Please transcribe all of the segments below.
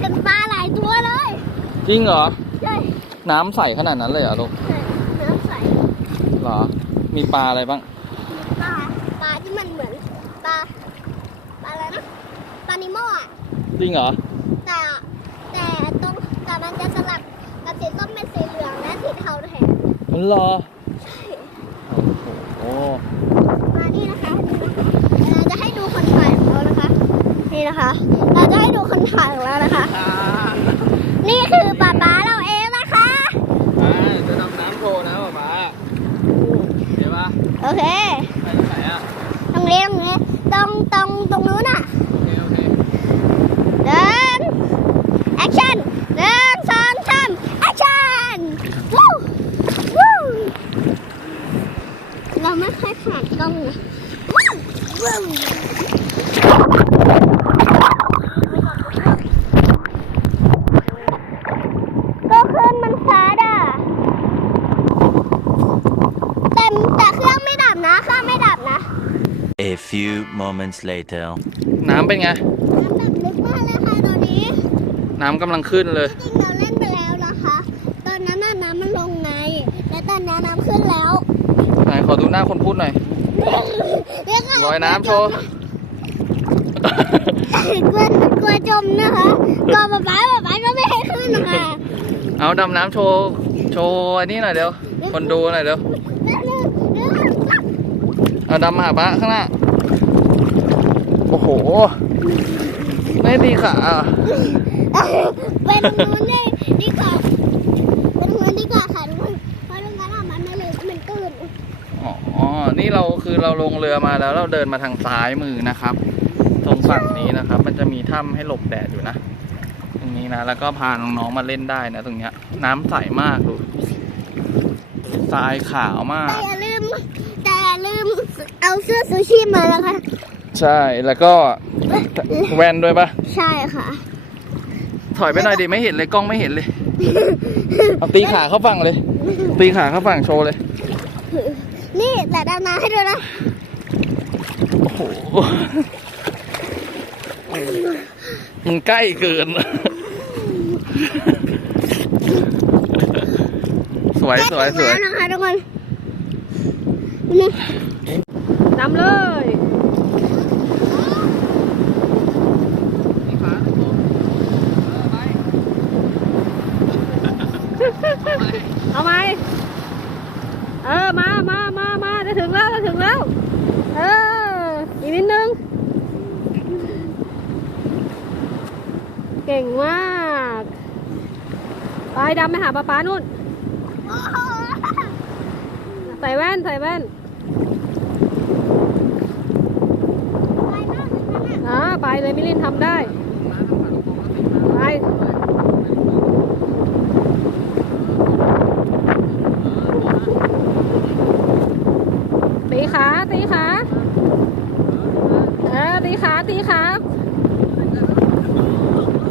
เป็นปลาหลายตัวเลย จริงเหรอ ใช่น้ำใสขนาดนั้นเลยเหรอลูกใช่น้ำใสเหรอ มีปลาอะไรบ้างปลา ปลาที่มันเหมือนปลา ปลาอะไรนะ ปลานิโมอะ จริงเหรอ แต่แต่ตรงแต่มันจะสลับกับสีส้มเป็นสีเหลืองและสีเทาแทนมันเหรอ ใช่ โอ้โหมา นี่นะคะเราจะให้ดูคนถ่ายของเรานะคะ นี่นะคะ เราจะให้ดูคนถ่ายของเรานะคะ นี่คือป๊าป๊าเราเองนะคะไปจะดำน้ำโชว์นะป๊าป๊าเดี๋ยวปะโอเค ไปตรงไหนอะตรงนี้ตรงนี้ตรงตรงตรงนู้นอะ โอเค โอเค เดินแอคชั่นหนึ่งสองสามแอคชั่นวู้วู้เราไม่ค่อยผ่านกล้องนะวู้วู้ก็ขึ้นมันช้าด่ะแต่แต่เครื่องไม่ดับนะเครื่องไม่ดับนะ A few moments later. น้ำเป็นไง น้ำแบบลึกมากเลยค่ะตอนนี้ น้ำกำลังขึ้นเลย จริงๆเราเล่นไปแล้วนะคะ ตอนนั้นน่ะน้ำมันลงไง และตอนนี้น้ำขึ้นแล้วไหนขอดูหน้าคนพูดหน่อยเรียกว่าลอยน้ำโชว์ กลัวกลัวจมนะคะกลัวป๊าป๊าป๊าป๊าก็ไม่ให้ขึ้นนะคะเอาดำน้ำโชว์ โชว์อันนี้หน่อยเดี๋ยว คนดูหน่อยเดี๋ยวเร็วเร็วเร็วเอาดำมาหาปะข้างหน้าโอ้โห ไม่ดีค่ะเป็นนู้นนี่ดีกว่าเป็นนู้นดีกว่าค่ะทุกคนเพราะตรงนั้นอะมันไม่เลยมันตื้นอ๋อ นี่เราคือเราลงเรือมาแล้วเราเดินมาทางซ้ายมือนะครับ ตรงฝั่งนี้นะครับ มันจะมีถ้ำให้หลบแดดอยู่นะ ตรงนี้นะ แล้วก็พาน้องๆมาเล่นได้นะ ตรงเนี้ย น้ำใสมากดูทรายขาวมาแต่กอย่าลืมแต่อย่าลืมเอาเสื้อซูชิมานะคะ ใช่แล้วก็แว่นด้วยปะใช่ค่ะ ถอยไปหน่อยดิไม่เห็นเลยกล้องไม่เห็นเลยเอาตีขาเข้าฝั่งเลย ตีขาเข้าฝั่งโชว์เลย นี่แต่ดำน้ำให้ดูนะโอ้โหมันใกล้เกิน สวยสวยสวยแค่ถึงแล้วนะคะทุกคนนี่นำเลย เอาไหมเออ มามามามาจะถึงแล้วจะถึงแล้ว เออ อีกนิดนึง เก่งมาก ไปดำไปหาป๊าป๊านู่นโอ้โหใส่แว่น ใส่แว่นไปมากเลยนะอ่าไปเลยมิลินทำได้ ไป ตีขาตีขาเออตีขาตีขา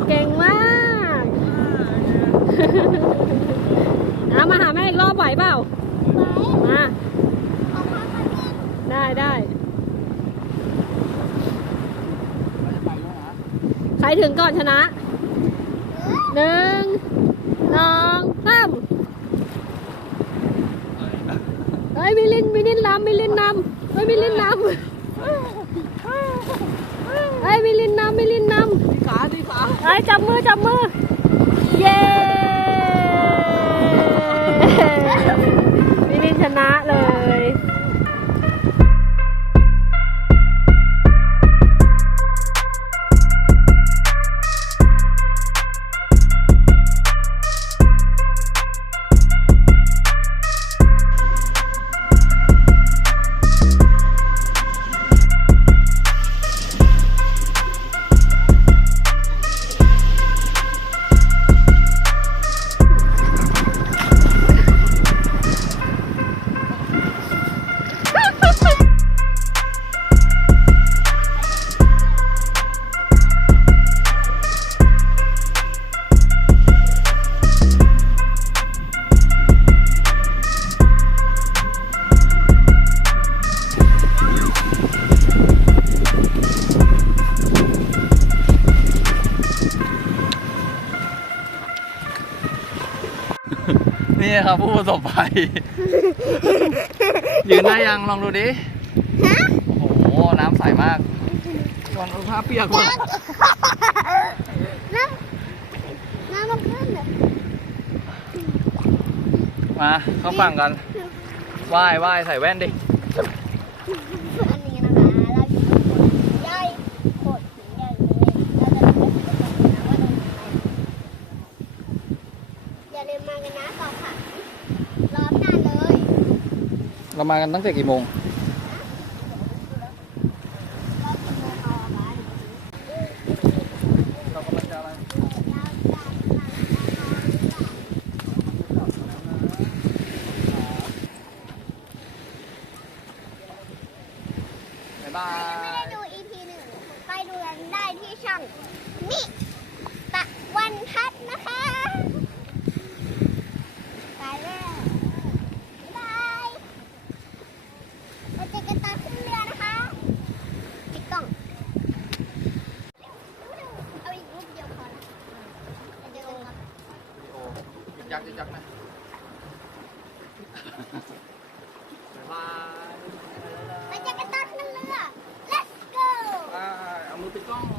เก่งมากเอามาหาแม่อีกรอบไหวเปล่าไปมาขอพักก่อนนะได้ได้ใครถึงก่อนชนะหนึ่งสองสามเฮ้ยมิลินมิลินนำมิลินนำ เฮ้ไม่ลินน้ำไอ้ไม่ลินน้ำไม่ลินน้ำขาดีขาไอ้จับมือจับมือ เย้มิลินชนะเลย นี่ครับผู้ประสบภัย ยืนได้ยังลองดูดิฮะโอ้โห น้ำใสมากก่อนเอาผ้าเปียกหมดน้ำน้ำมันขึ้นเลยมา เข้าฝั่งกัน ว่ายว่ายใส่แว่นดิ อันนี้นะคะเราอยู่บนโขดหินใหญ่โขดหินใหญ่เลยเราจะดูนะว่าโดนอะไรอย่าลืมมากันนะเกาะขามรอไม่นานเลย เรา มากันตั้งแต่กี่โมง รอกี่โมงเอาอะบ้าน เรากำลังจะอะไร บ๊ายบา ไม่ได้ ย ดู EP หนึ่งไปดูกันได้ที่ช่องมิตะวันพัดนะคะไปแล้วบ๊ายบายเราเจอกันตอนขึ้นเรือนะคะปิดกล้องเอาอีกรูปเดียวพอนะเดี๋ยวเจอกันครับ ยึกยักยึกยักนะบ๊ายบาย ไปเจอกันตอนขึ้นเรือ let's go อ่าเอามือปิดกล้อง ปึ้ง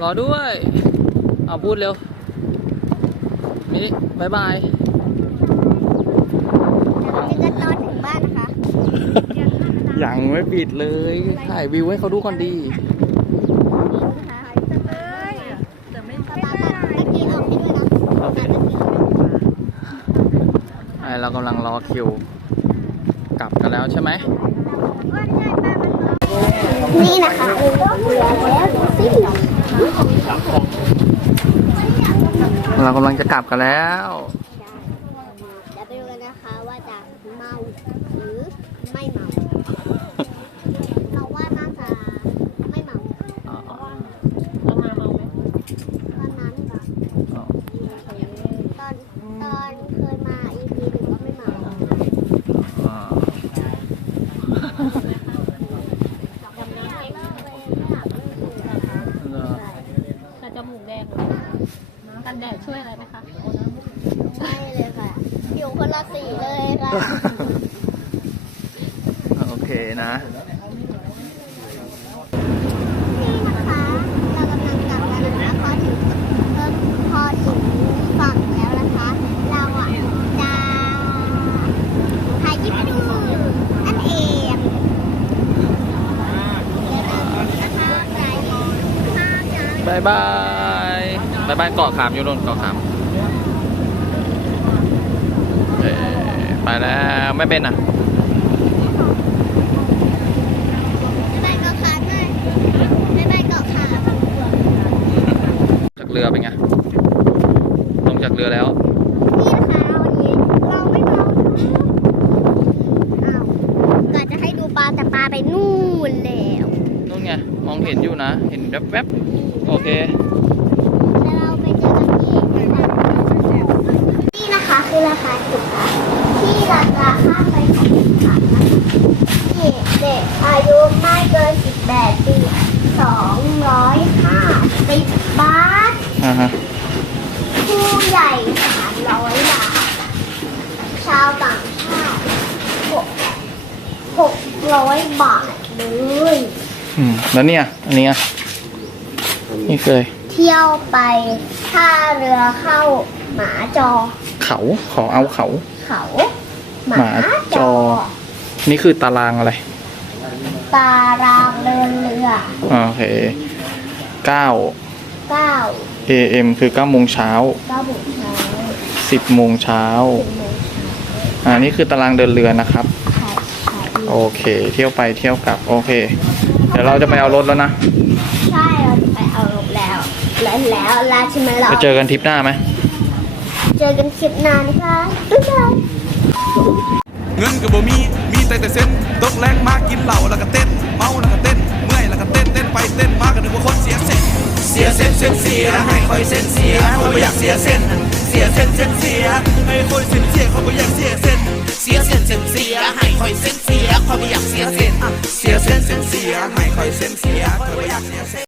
รอด้วยเอาพูดเร็วมิบายบายเดี๋ยวเราเจอกันตอนถึงบ้านนะคะ ยังไม่ปิดเลย ถ่ายวิวให้เขาดูก่อนดีแต่ไม่ป๊าป๊าก็ตะกี้ออกให้ด้วยนะโอเคไอเรากำลังรอคิว กลับกันแล้วใช่ไหม นี่นะคะเรือแล้วสิเรากำลังจะกลับกันแล้ว เดี๋ยวไปดูกันนะคะว่าจะเมาหรือไม่เมา เราว่าน่าจะไม่เมา อ๋อ เรามาเมาไหม ตอนนั้น อ๋อ ตอนตอนเคยมา EP หนึ่งก็ไม่เมา อ๋อ แต่จมูกแดงเลยกันแดดช่วยอะไรไหมคะ ไม่เลยค่ะอยู่คนละสีเลยค่ะ โอเคนะ นี่นะคะ เรากำลังกลับแล้วนะคะพอถึงเอิ่มพอถึงฝั่งแล้วนะคะ เราอะจะถ่ายคลิปให้ดูนั่นเองอย่าลืมนะคะไลค์ภาพนะ บายบายบายบายเกาะขามอยู่นู่นเกาะขามเอ่อไปแล้วไม่เป็นอะบ๊ายบายเกาะขาด้วยบ๊ายบายเกาะขาจากเรือเป็นไงลงจากเรือแล้ว นี่นะคะวันนี้เราไม่เมาอ้าวกะจะให้ดูปลาแต่ปลาไปนู่นแล้ว นู่นไง มองเห็น อยู่นะเห็นแวบๆโอเคแล้วเราไปเจอกันที่นี่นะคะคือราคาสินค้าที่ราคาค่าไฟของสินค้านะคะที่เด็กอายุไม่เกิน18ปี250บาทอ่าฮะผู้ใหญ่300บาทชาวต่างชาติ6 600บาทเลยอืมแล้วเนี่ยอันนี้อะ นี่เคยเที่ยวไปท่าเรือเข้าหมาจอ เขาขอเอาเขา เขา หมาจอ นี่คือตารางอะไร ตารางเดินเรือโอเค9 9 AM คือ9โมงเช้า9บุกเช้า10โมงเช้า10โมงอ่านี่คือตารางเดินเรือนะครับ เช้าขายขายโอเค เที่ยวไปเที่ยวกลับ โอเค เดี๋ยวเราจะไปเอารถแล้วนะ แล้วแล้วแล้วใช่ไหมเราจะเจอกันทริปหน้าไหม เจอกันคลิปหน้านะคะบ๊ายบายเงินก็บ่มี มีแต่แต่เส้นตกแรงมากกินเหล้าแล้วก็เต้น เมาแล้วก็เต้น เมื่อยแล้วก็เต้น เต้นไปเต้นมาก็นึกว่าคนเสียเส้น เสียเส้นเส้นเสีย ให้คอยเส้นเสียคอยบ่อยากเสียเส้นเสียเส้นเส้นเสียให้คอยเส้นเสียคอยบ่อยากเสียเส้นเสียเส้นเส้นเสียให้คอยเส้นเสียคอยไม่อยากเสียเส้น เสียเส้นเส้นเสีย ให้คอยเส้นเสียคอยบ่อยากเสียเส้น